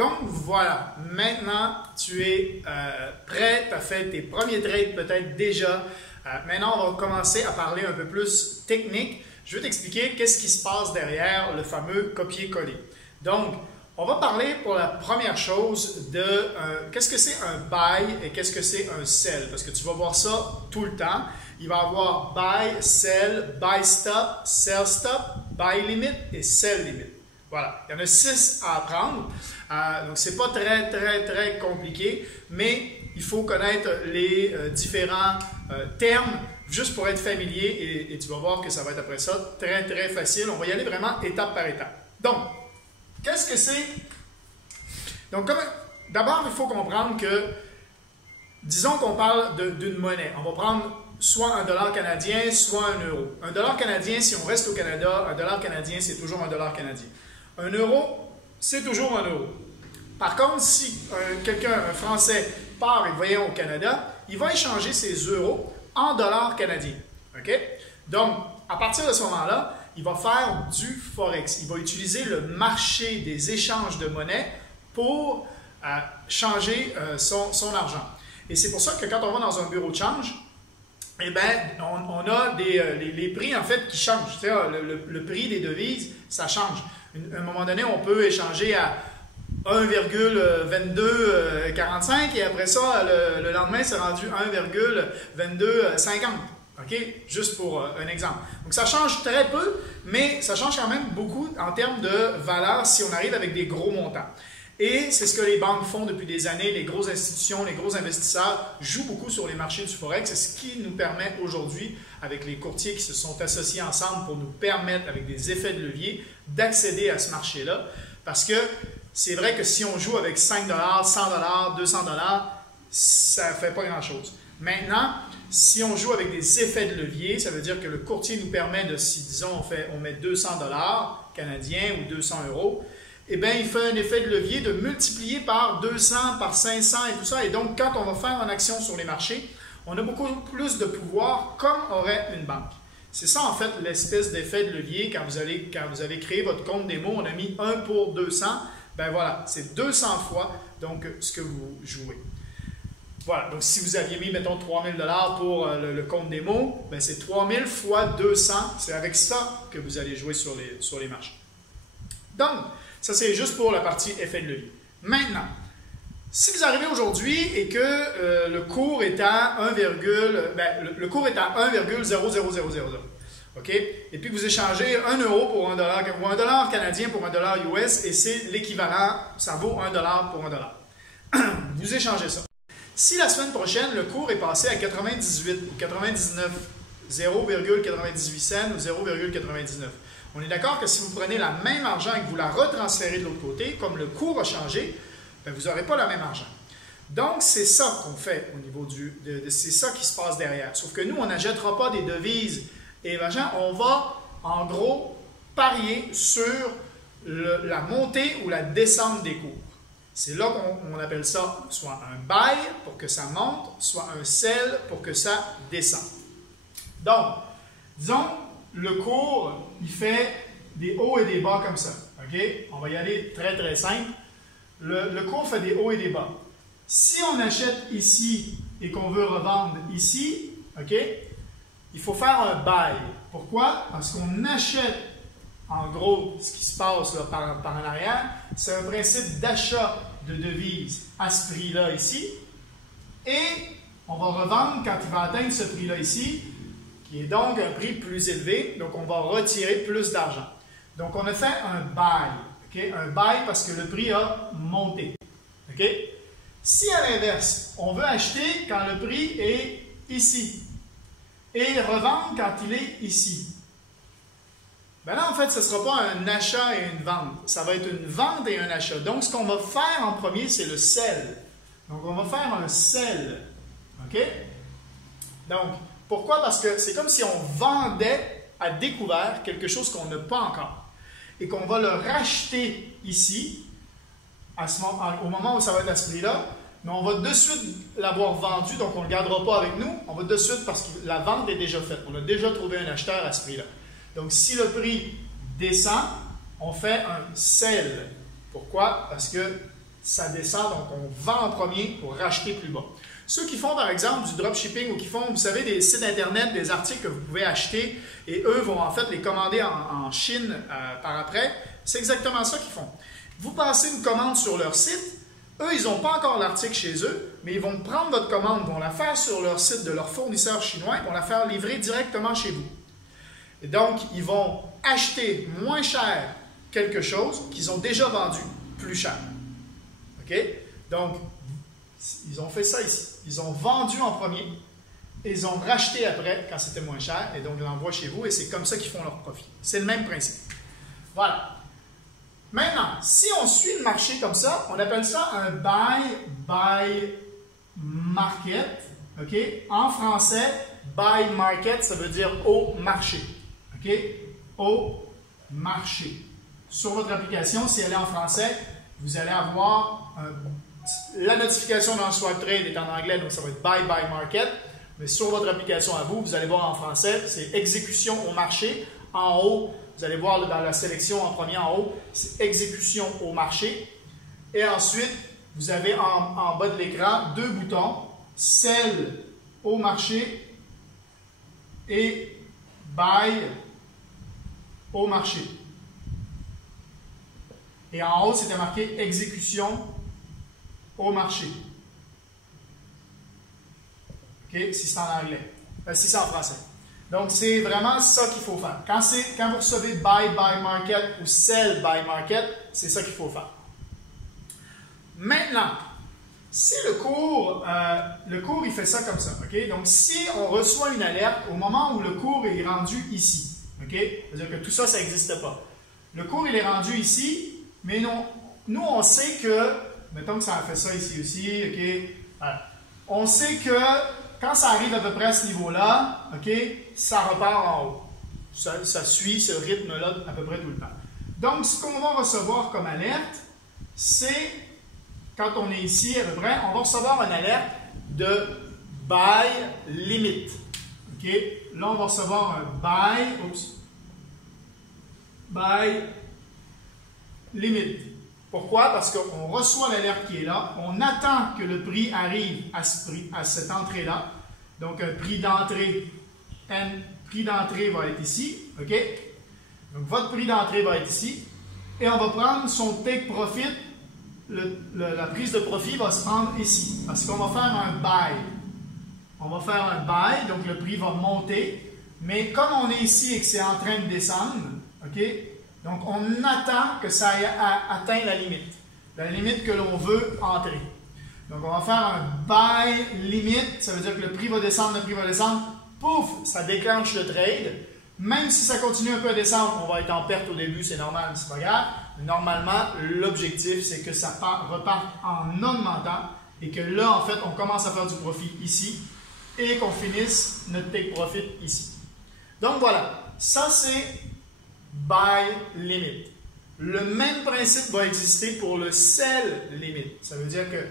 Donc voilà, maintenant tu es prêt, tu as fait tes premiers trades peut-être déjà. Maintenant on va commencer à parler un peu plus technique. Je vais t'expliquer qu'est-ce qui se passe derrière le fameux copier-coller. Donc, on va parler pour la première chose de qu'est-ce que c'est un buy et qu'est-ce que c'est un sell. Parce que tu vas voir ça tout le temps. Il va y avoir buy, sell, buy stop, sell stop, buy limit et sell limit. Voilà, il y en a 6 à apprendre. Donc, ce n'est pas très compliqué, mais il faut connaître les différents termes juste pour être familier et tu vas voir que ça va être après ça très facile. On va y aller vraiment étape par étape. Donc, qu'est-ce que c'est? Donc, d'abord, il faut comprendre que, disons qu'on parle d'une monnaie. On va prendre soit un dollar canadien, soit un euro. Un dollar canadien, si on reste au Canada, un dollar canadien, c'est toujours un dollar canadien. Un euro, c'est toujours un euro. Par contre, si un Français part et va au Canada, il va échanger ses euros en dollars canadiens. OK? Donc, à partir de ce moment-là, il va faire du Forex. Il va utiliser le marché des échanges de monnaie pour changer son argent. Et c'est pour ça que quand on va dans un bureau de change, eh bien, on a les prix en fait qui changent. Le prix des devises, ça change. À un moment donné, on peut échanger à 1,2245 et après ça, le lendemain, c'est rendu 1,2250. OK? Juste pour un exemple. Donc, ça change très peu, mais ça change quand même beaucoup en termes de valeur si on arrive avec des gros montants. Et c'est ce que les banques font depuis des années. Les grosses institutions, les gros investisseurs jouent beaucoup sur les marchés du Forex. C'est ce qui nous permet aujourd'hui, avec les courtiers qui se sont associés ensemble pour nous permettre, avec des effets de levier, d'accéder à ce marché-là. Parce que c'est vrai que si on joue avec 5 $, 100 $, 200 $, ça ne fait pas grand-chose. Maintenant, si on joue avec des effets de levier, ça veut dire que le courtier nous permet de, si disons on met 200 $ canadiens ou 200 €, eh bien, il fait un effet de levier de multiplier par 200, par 500 et tout ça. Et donc, quand on va faire une action sur les marchés, on a beaucoup plus de pouvoir comme aurait une banque. C'est ça, en fait, l'espèce d'effet de levier. Quand vous avez créé votre compte démo, on a mis 1 pour 200. Ben voilà, c'est 200 fois donc ce que vous jouez. Voilà, donc si vous aviez mis, mettons, 3000 $ pour le compte démo, ben c'est 3000 fois 200. C'est avec ça que vous allez jouer sur les marchés. Donc, ça c'est juste pour la partie effet de levier. Maintenant, si vous arrivez aujourd'hui et que le cours est à 1,00000, OK? Et puis vous échangez 1 euro pour 1 dollar ou 1 dollar canadien pour 1 dollar US et c'est l'équivalent, ça vaut 1 dollar pour 1 dollar. Vous échangez ça. Si la semaine prochaine, le cours est passé à 98 ou 99, 0,98 cents ou 0,99, on est d'accord que si vous prenez la même argent et que vous la retransférez de l'autre côté, comme le cours a changé, bien, vous n'aurez pas le même argent. Donc, c'est ça qu'on fait au niveau c'est ça qui se passe derrière. Sauf que nous, on n'achètera pas des devises et l'argent, on va en gros parier sur la montée ou la descente des cours. C'est là qu'on appelle ça soit un buy pour que ça monte, soit un sell pour que ça descende. Donc, disons, le cours, il fait des hauts et des bas comme ça. OK? On va y aller très simple. Le cours fait des hauts et des bas. Si on achète ici et qu'on veut revendre ici, OK? Il faut faire un buy. Pourquoi? Parce qu'on achète, en gros, ce qui se passe là, par en arrière, c'est un principe d'achat de devises à ce prix-là ici. Et on va revendre quand il va atteindre ce prix-là ici, qui est donc un prix plus élevé. Donc, on va retirer plus d'argent. Donc, on a fait un buy. Okay? Un buy parce que le prix a monté. Okay? Si à l'inverse, on veut acheter quand le prix est ici et revendre quand il est ici, bien là, en fait, ce ne sera pas un achat et une vente. Ça va être une vente et un achat. Donc, ce qu'on va faire en premier, c'est le sell. Donc, on va faire un sell. OK? Donc, pourquoi? Parce que c'est comme si on vendait à découvert quelque chose qu'on n'a pas encore et qu'on va le racheter ici au moment où ça va être à ce prix-là, mais on va de suite l'avoir vendu, donc on ne le gardera pas avec nous. On va de suite parce que la vente est déjà faite. On a déjà trouvé un acheteur à ce prix-là. Donc, si le prix descend, on fait un sell. Pourquoi? Parce que ça descend, donc on vend en premier pour racheter plus bas. Ceux qui font par exemple du dropshipping ou qui font, vous savez, des sites internet, des articles que vous pouvez acheter et eux vont en fait les commander en Chine par après, c'est exactement ça qu'ils font. Vous passez une commande sur leur site, eux ils n'ont pas encore l'article chez eux, mais ils vont prendre votre commande, vont la faire sur leur site de leur fournisseur chinois et vont la faire livrer directement chez vous. Et donc ils vont acheter moins cher quelque chose qu'ils ont déjà vendu plus cher. OK? Donc, ils ont fait ça ici. Ils ont vendu en premier et ils ont racheté après quand c'était moins cher et donc ils l'envoient chez vous et c'est comme ça qu'ils font leur profit. C'est le même principe. Voilà. Maintenant, si on suit le marché comme ça, on appelle ça un buy market. OK? En français, buy market, ça veut dire au marché. OK? Au marché. Sur votre application, si elle est en français, vous allez avoir la notification dans le Swap Trade est en anglais, donc ça va être Buy Market. Mais sur votre application à vous, vous allez voir en français, c'est exécution au marché. En haut, vous allez voir dans la sélection en premier en haut, c'est exécution au marché. Et ensuite, vous avez en bas de l'écran deux boutons, Sell au marché et Buy au marché. Et en haut, c'était marqué exécution au marché. OK? Si c'est en anglais. Si c'est en français. Donc, c'est vraiment ça qu'il faut faire. Quand vous recevez buy market ou sell buy market, c'est ça qu'il faut faire. Maintenant, si le cours, il fait ça comme ça. OK? Donc, si on reçoit une alerte au moment où le cours est rendu ici, OK? C'est-à-dire que tout ça, ça n'existe pas. Le cours, il est rendu ici, mais non, nous, on sait que, mettons que ça a fait ça ici aussi, OK? Voilà. On sait que quand ça arrive à peu près à ce niveau-là, OK, ça repart en haut. Ça suit ce rythme-là à peu près tout le temps. Donc, ce qu'on va recevoir comme alerte, c'est, quand on est ici à peu près, on va recevoir une alerte de buy limit. OK? Là, on va recevoir un buy limit. Pourquoi? Parce qu'on reçoit l'alerte qui est là, on attend que le prix arrive à cette entrée-là. Donc, un prix d'entrée va être ici. OK? Donc, votre prix d'entrée va être ici. Et on va prendre son take profit. La prise de profit va se prendre ici. Parce qu'on va faire un buy. On va faire un buy, donc le prix va monter. Mais comme on est ici et que c'est en train de descendre, OK? Donc, on attend que ça ait atteint la limite que l'on veut entrer. Donc, on va faire un buy limit, ça veut dire que le prix va descendre, pouf, ça déclenche le trade. Même si ça continue un peu à descendre, on va être en perte au début, c'est normal, c'est pas grave. Normalement, l'objectif, c'est que ça reparte en augmentant et que là, en fait, on commence à faire du profit ici et qu'on finisse notre take profit ici. Donc, voilà, ça c'est buy limit. Le même principe va exister pour le sell limit. Ça veut dire que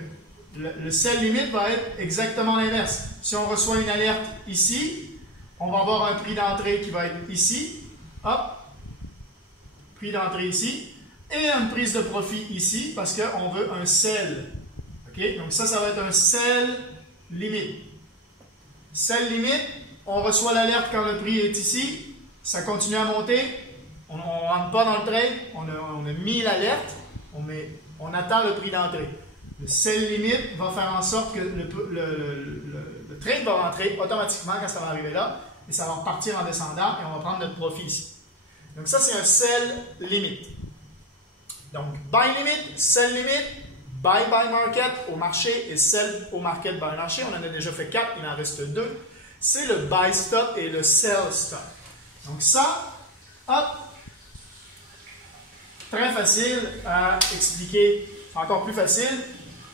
le sell limit va être exactement l'inverse. Si on reçoit une alerte ici, on va avoir un prix d'entrée qui va être ici. Hop, prix d'entrée ici. Et une prise de profit ici parce qu'on veut un sell. OK? Donc ça va être un sell limit. Sell limit, on reçoit l'alerte quand le prix est ici. Ça continue à monter. On ne rentre pas dans le trade, on a mis l'alerte, on attend le prix d'entrée. Le sell limit va faire en sorte que le trade va rentrer automatiquement quand ça va arriver là, et ça va repartir en descendant et on va prendre notre profit ici. Donc ça, c'est un sell limit. Donc, buy limit, sell limit, buy market au marché et sell au market buy marché. On en a déjà fait 4, il en reste 2. C'est le buy stop et le sell stop. Donc ça, hop, très facile à expliquer, encore plus facile.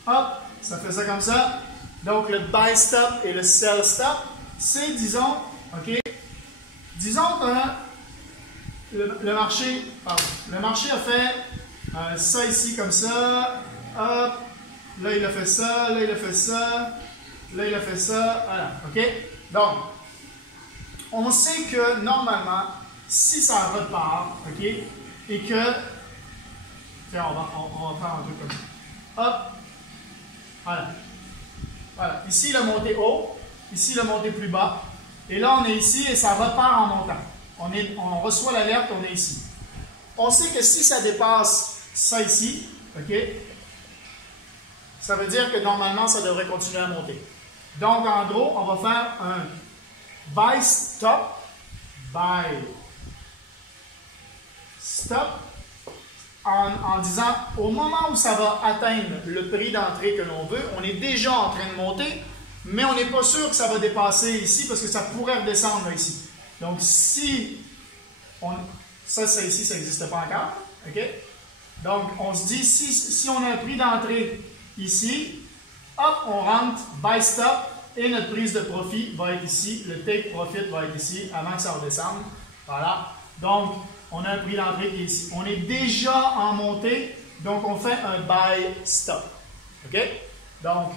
Hop, ça fait ça comme ça. Donc, le buy stop et le sell stop, c'est, disons, OK, disons que le marché a fait ça ici comme ça. Hop, là, il a fait ça, là, il a fait ça, là, il a fait ça. Voilà, OK? Donc, on sait que, normalement, si ça repart, OK, et que on va faire un truc comme ça. hop, voilà. Voilà, ici il a monté haut, ici il a monté plus bas, et là on est ici et ça repart en montant. On reçoit l'alerte, on est ici. On sait que si ça dépasse ça ici, ok, ça veut dire que normalement ça devrait continuer à monter. Donc en gros, on va faire un buy stop, en disant au moment où ça va atteindre le prix d'entrée que l'on veut, on est déjà en train de monter, mais on n'est pas sûr que ça va dépasser ici parce que ça pourrait redescendre ici. Donc si ça ici, ça n'existe pas encore, ok? Donc on se dit si on a un prix d'entrée ici, hop, on rentre, buy stop, et notre prise de profit va être ici, le take profit va être ici avant que ça redescende. Voilà. Donc on a un prix d'entrée qui est ici. On est déjà en montée, donc on fait un buy stop. OK? Donc,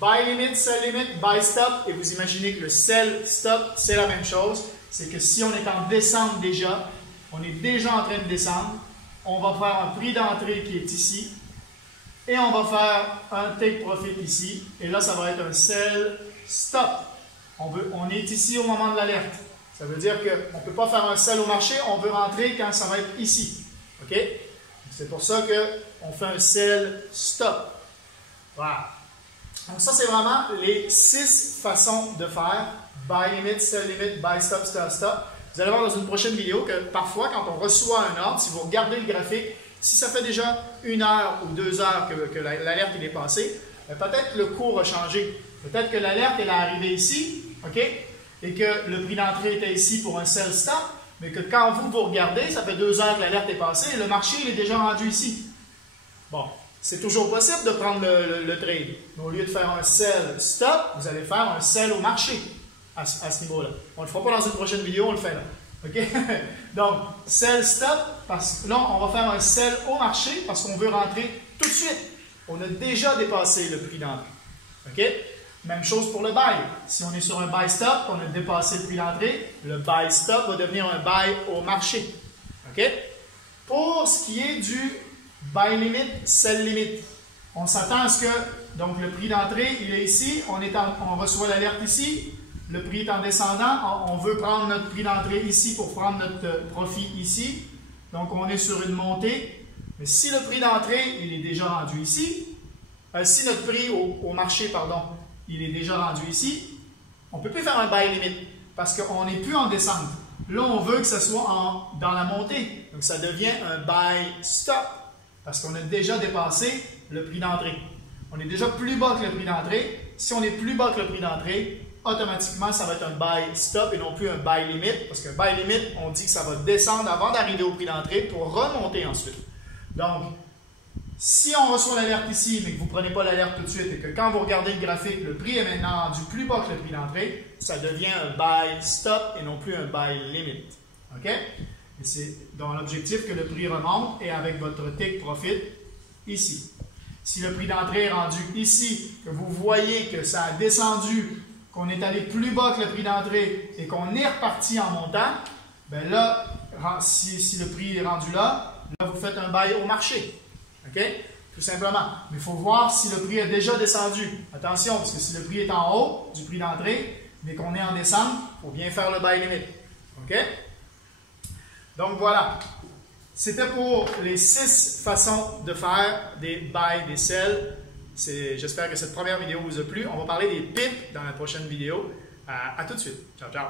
buy limit, sell limit, buy stop, et vous imaginez que le sell stop, c'est la même chose. C'est que si on est en descente déjà, on est déjà en train de descendre, on va faire un prix d'entrée qui est ici, et on va faire un take profit ici, et là, ça va être un sell stop. On est ici au moment de l'alerte. Ça veut dire qu'on ne peut pas faire un sell au marché, on veut rentrer quand ça va être ici. OK? C'est pour ça qu'on fait un sell stop. Voilà. Donc ça, c'est vraiment les 6 façons de faire. Buy limit, sell limit, buy stop, sell stop. Vous allez voir dans une prochaine vidéo que parfois, quand on reçoit un ordre, si vous regardez le graphique, si ça fait déjà 1 heure ou 2 heures que l'alerte est passée, peut-être que le cours a changé. Peut-être que l'alerte est arrivée ici, OK? Et que le prix d'entrée était ici pour un sell stop, mais que quand vous regardez, ça fait 2 heures que l'alerte est passée et le marché il est déjà rendu ici. Bon, c'est toujours possible de prendre le trade. Mais au lieu de faire un sell stop, vous allez faire un sell au marché à ce niveau-là. On ne le fera pas dans une prochaine vidéo, on le fait là. OK? Donc, sell stop, parce que là, on va faire un sell au marché parce qu'on veut rentrer tout de suite. On a déjà dépassé le prix d'entrée. OK? Même chose pour le buy. Si on est sur un buy stop, on a dépassé le prix d'entrée, le buy stop va devenir un buy au marché. OK? Pour ce qui est du buy limit, sell limit, on s'attend à ce que donc le prix d'entrée, il est ici, on reçoit l'alerte ici, le prix est en descendant, on veut prendre notre prix d'entrée ici pour prendre notre profit ici. Donc on est sur une montée. Mais si le prix d'entrée, il est déjà rendu ici, si notre prix au marché, pardon, il est déjà rendu ici, on ne peut plus faire un buy limit parce qu'on n'est plus en descente. Là, on veut que ce soit dans la montée. Donc, ça devient un buy stop parce qu'on a déjà dépassé le prix d'entrée. On est déjà plus bas que le prix d'entrée. Si on est plus bas que le prix d'entrée, automatiquement, ça va être un buy stop et non plus un buy limit parce que buy limit, on dit que ça va descendre avant d'arriver au prix d'entrée pour remonter ensuite. Donc, si on reçoit l'alerte ici, mais que vous ne prenez pas l'alerte tout de suite et que quand vous regardez le graphique, le prix est maintenant rendu plus bas que le prix d'entrée, ça devient un buy stop et non plus un buy limit. OK? Et c'est dans l'objectif que le prix remonte et avec votre take profit ici. Si le prix d'entrée est rendu ici, que vous voyez que ça a descendu, qu'on est allé plus bas que le prix d'entrée et qu'on est reparti en montant, bien là, si le prix est rendu là, vous faites un buy au marché. OK? Tout simplement. Mais il faut voir si le prix a déjà descendu. Attention, parce que si le prix est en haut du prix d'entrée, mais qu'on est en descente, il faut bien faire le buy limit. OK? Donc voilà. C'était pour les 6 façons de faire des buy, des sell. J'espère que cette première vidéo vous a plu. On va parler des pips dans la prochaine vidéo. À tout de suite. Ciao, ciao.